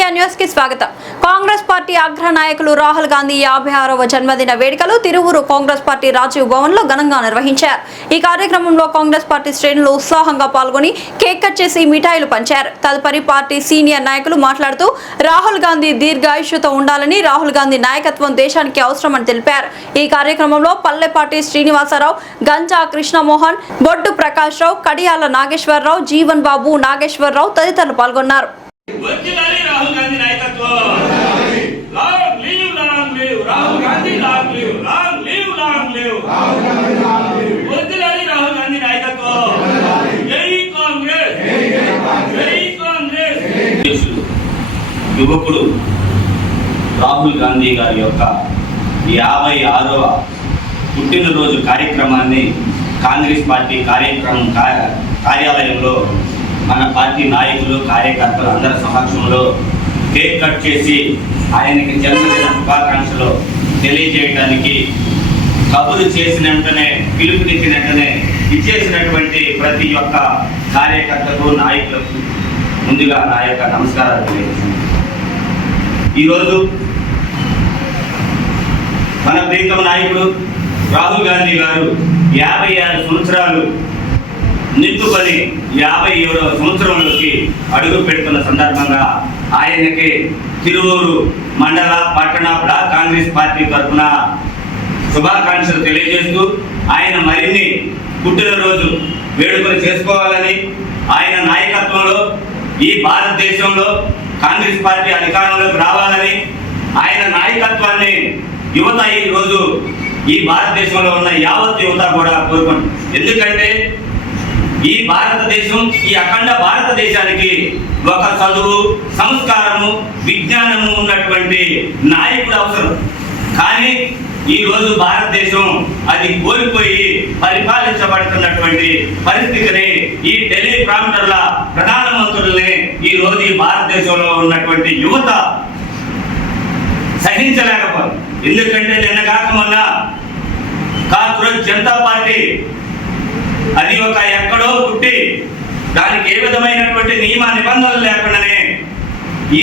India news కి స్వాగతం। Congress party అగ్ర నాయకులు రాహుల్ గాంధీ 56వ జన్మదిన వేడుకలు తిరువురు కాంగ్రెస్ పార్టీ రాజీవ్ భవన్ లో ఘనంగా నిర్వహించారు। ఈ కార్యక్రమంలో కాంగ్రెస్ పార్టీ శ్రేణులు ఉత్సాహంగా పాల్గొని కేక్ కట్ చేసి మిఠాయిలు పంచారు। తదుపరి పార్టీ సీనియర్ నాయకులు మాట్లాడుతూ రాహుల్ గాంధీ దీర్ఘాయుష్యతో ఉండాలని, రాహుల్ గాంధీ నాయకత్వం దేశానికి అవసరమని తెలిపారు। ఈ కార్యక్రమంలో పల్లెపాటి శ్రీనివాసరావు, గంజా కృష్ణమోహన్, బొడ్డు ప్రకాష్ రావు, కడియాల నాగేశ్వరరావు, జీవన్ బాబు, నాగేశ్వరరావు తదితరులు పాల్గొన్నారు। राहुल गांधी नायकत्व long live Rahul Gandhi long live Rahul Gandhi नायकत्व जय कांग्रेस युवकुడు రాహుల్ గాంధీ గారి యొక్క 56వ పుట్టినరోజు కార్యక్రమాన్ని కాంగ్రెస్ పార్టీ కార్యాలయంలో మన పార్టీ నాయకులు కార్యకర్తలు అందరి సమక్షంలో కేక్ కట్ చేసి ఆయనకి జన్మదిన శుభాకాంక్షలు తెలియజేయడానికి కబురు చేసిన వెంటనే, పిలుపునిచ్చిన వెంటనే ఇచ్చేసినటువంటి ప్రతి ఒక్క కార్యకర్తకు, నాయకులకు ముందుగా నా యొక్క నమస్కారాలు తెలియజేస్తున్నాను। ఈరోజు మన ప్రీతమ నాయకుడు రాహుల్ గాంధీ గారు 56 సంవత్సరాలు నింపుకొని 57వ సంవత్సరంలోకి అడుగు పెడుతున్న సందర్భంగా ఆయనకి తిరువూరు మండల పట్టణ బ్లాక్ కాంగ్రెస్ పార్టీ తరఫున శుభాకాంక్షలు తెలియజేస్తూ ఆయన మరిన్ని పుట్టినరోజు వేడుకలు చేసుకోవాలని, ఆయన నాయకత్వంలో ఈ భారతదేశంలో కాంగ్రెస్ పార్టీ అధికారంలోకి రావాలని, ఆయన నాయకత్వాన్ని యువత ఈ రోజు ఈ భారతదేశంలో ఉన్న యావత్ యువత కూడా కోరుకుంటుంది। ఎందుకంటే ఈ భారతదేశం, ఈ అఖండ భారతదేశానికి ఒక చదువు, సంస్కారము, విజ్ఞానము ఉన్నటువంటి నాయకుడు అవసరం। కానీ ఈ రోజు భారతదేశం అది కోల్పోయి పరిపాలించబడుతున్నటువంటి పరిస్థితిని ఈ టెలిప్రాంప్టర్ల ప్రధానమంత్రుల్ని ఈ రోజు ఈ భారతదేశంలో ఉన్నటువంటి యువత సహించలేకపోతుంది। ఎందుకంటే నిన్నగాక మొన్న కాంగ్రెస్ జనతా పార్టీ అది ఒక ఎక్కడో పుట్టి దానికి ఏ విధమైనటువంటి నియమ నిబంధనలు లేకుండానే ఈ